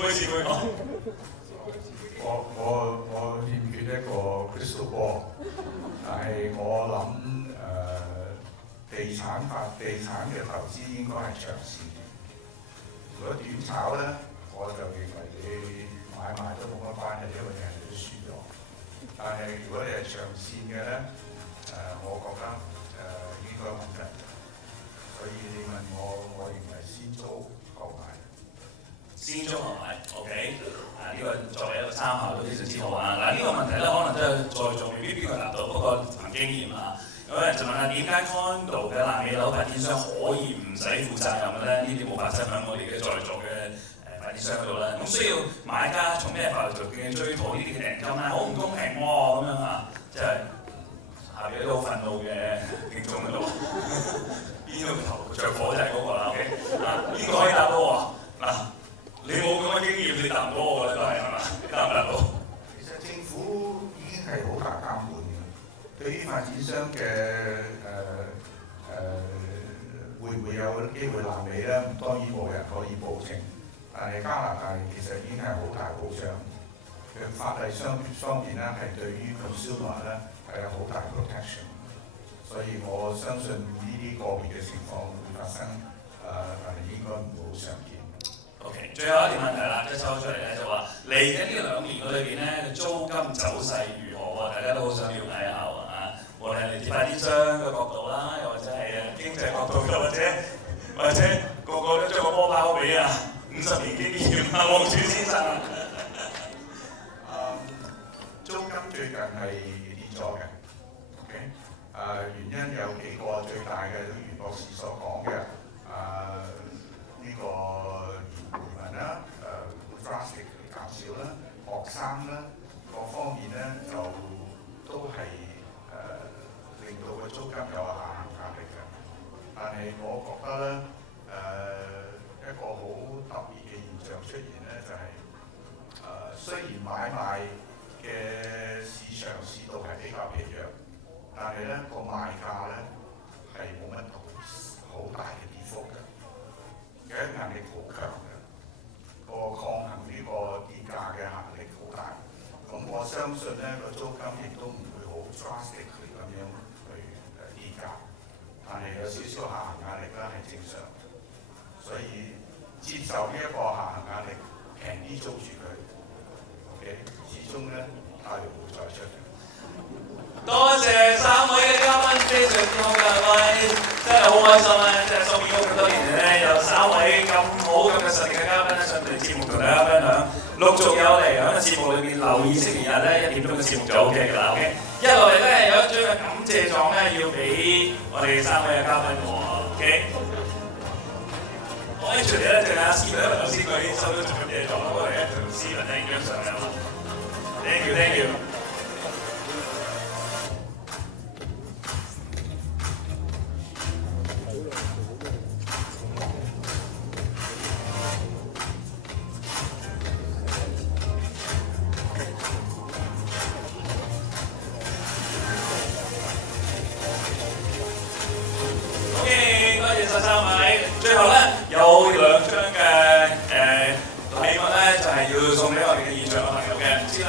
輩講。我欠缺一個 crystal ball， 但係我諗地產嘅投資應該係長線。如果短炒咧，我就認為你買賣都冇乜關係，因為人哋都輸咗。但係如果你係長線嘅咧，我覺得應該穩陣。所以你問我認為先租後買。先租後買 ，OK， 呢個作為一個參考都非常之好啊！嗱，呢個問題咧，可能真係在座未必邊個答到，不過憑經驗啊。有人就問下點解 condo 嘅爛尾樓發展商可以唔使負責任嘅咧？呢啲冇發生喺我哋嘅在座嘅發展商嗰度咧。咁需要買家從咩法律途徑追討呢啲嘅訂金咧？好唔公平喎咁樣啊！即係下邊都好憤怒嘅聽眾喺度，邊個頭着火就係嗰個啦 ，OK？ 啊，邊個可以答到喎？嗱，你冇咁嘅經驗，你答唔到我㗎啦，都係嘛？你答唔答到？其實政府已經係好大監管嘅，對於發展商嘅會唔會有機會爛尾咧？當然冇人可以保證，但係加拿大其實已經係好大保障。嘅法例方面咧，係對於 consumer 咧係有好大 protection， 所以我相信呢啲個別嘅情況會發生，但係應該唔會好常見。OK， 最後一條問題啦，即係抽出嚟咧就話嚟緊呢2年裏邊咧，租金走勢如何喎？大家都好想了解下啊！無論係嚟自發展商嘅角度啦，又或者係經濟角度，又或者個個都將個波拋俾50年經驗黃柱先生啊！租金最近係跌咗嘅 ，OK， 原因有幾個，最大嘅都袁博士所講嘅，呢個移民啦，drastic 減少啦，學生啦，各方面咧就都係令到個租金有下行壓力嘅。但係我覺得咧，一個好特別嘅現象出現咧，就係雖然買賣嘅市道係比較疲弱，但係咧個賣價咧係冇乜好大嘅跌幅嘅，壓力好強嘅，個抗衡呢個跌價嘅壓力好大。咁我相信咧個租金亦都唔會好 drastic 咁樣去跌價，但係有少少下行壓力咧係正常，所以接受呢一個下行壓力，平啲租住佢。OK， 始終咧太陽會再出嘅。多謝3位嘅嘉賓，非常之好嘅，喂，真係好開心啊！即係蘇建屋咁多年嚟咧，有3位咁好咁嘅實力嘅嘉賓咧上嚟節目同大家分享，陸續有嚟喺個節目裏邊留意星期日咧1點鐘嘅節目就 OK 㗎啦 ，OK。一落嚟咧有一張嘅感謝狀咧要俾我哋3位嘅嘉賓喎 ，OK。我喺出嚟咧就係阿思文，因為頭先佢已經收咗獎嘢狀，我哋咧同思文咧影張相啊嘛。Thank you, thank you. OK， 多謝晒3位。最後咧有2張嘅禮物咧，就係要送俾我哋嘅現場嘅朋友嘅，唔知咧